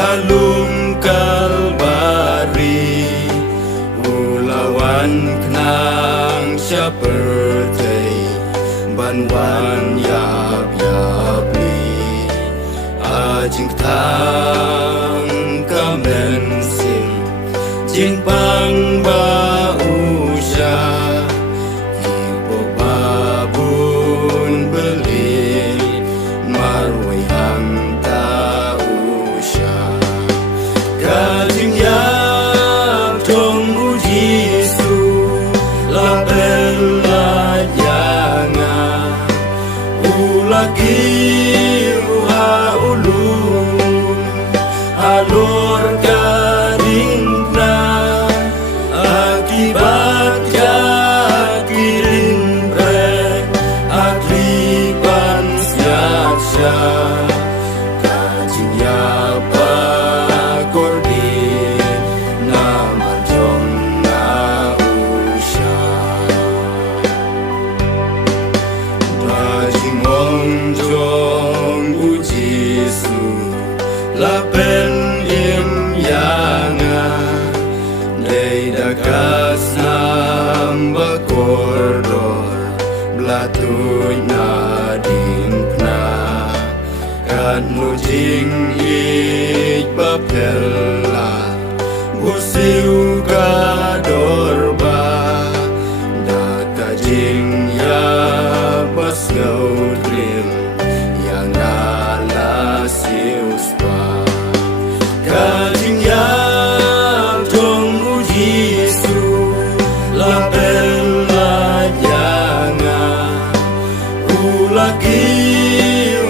halum kalbari ulawan knang seperti banwan yab-yabli ajing tang kamensin jing pang bausya ipo babun beli marway ang tausya kajing yap tong ujisu labella yanga ulagi uha ulun halor garing na akibat kirin brek akriban siasya kajing yapa kordi na marjong na usya dajing ongjong ujisu lapen im yanga dakas namba koridor blatuy na dingna kan mujing ik papella busiu gadorba dakajing ya basgaudrim yang alasius pa kajing ya labella yanga ulagi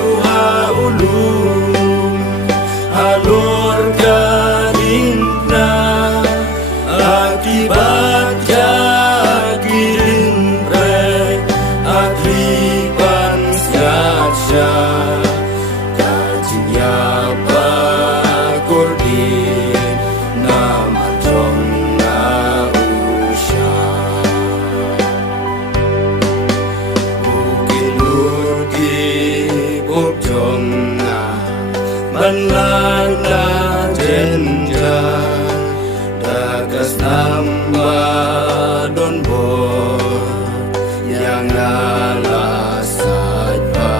uha ulum halor garing na akibat kirin brek akriban siasya kajing yapa kordi na marjong na usya bukjong na banlan na jenja dakas namba donbo yang alasad pa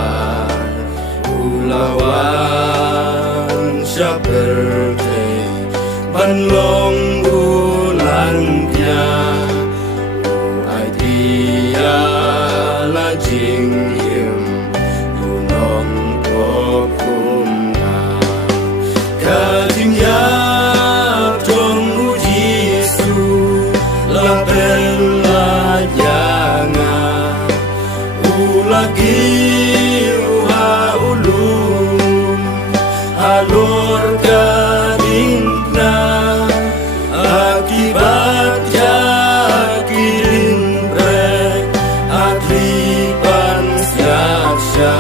ulawan seperti banlong ulangnya ai dia lajing im kajing yap tong ujisu labella yanga ulagi uha ulum halor garing na akibat kirin brek akriban siasya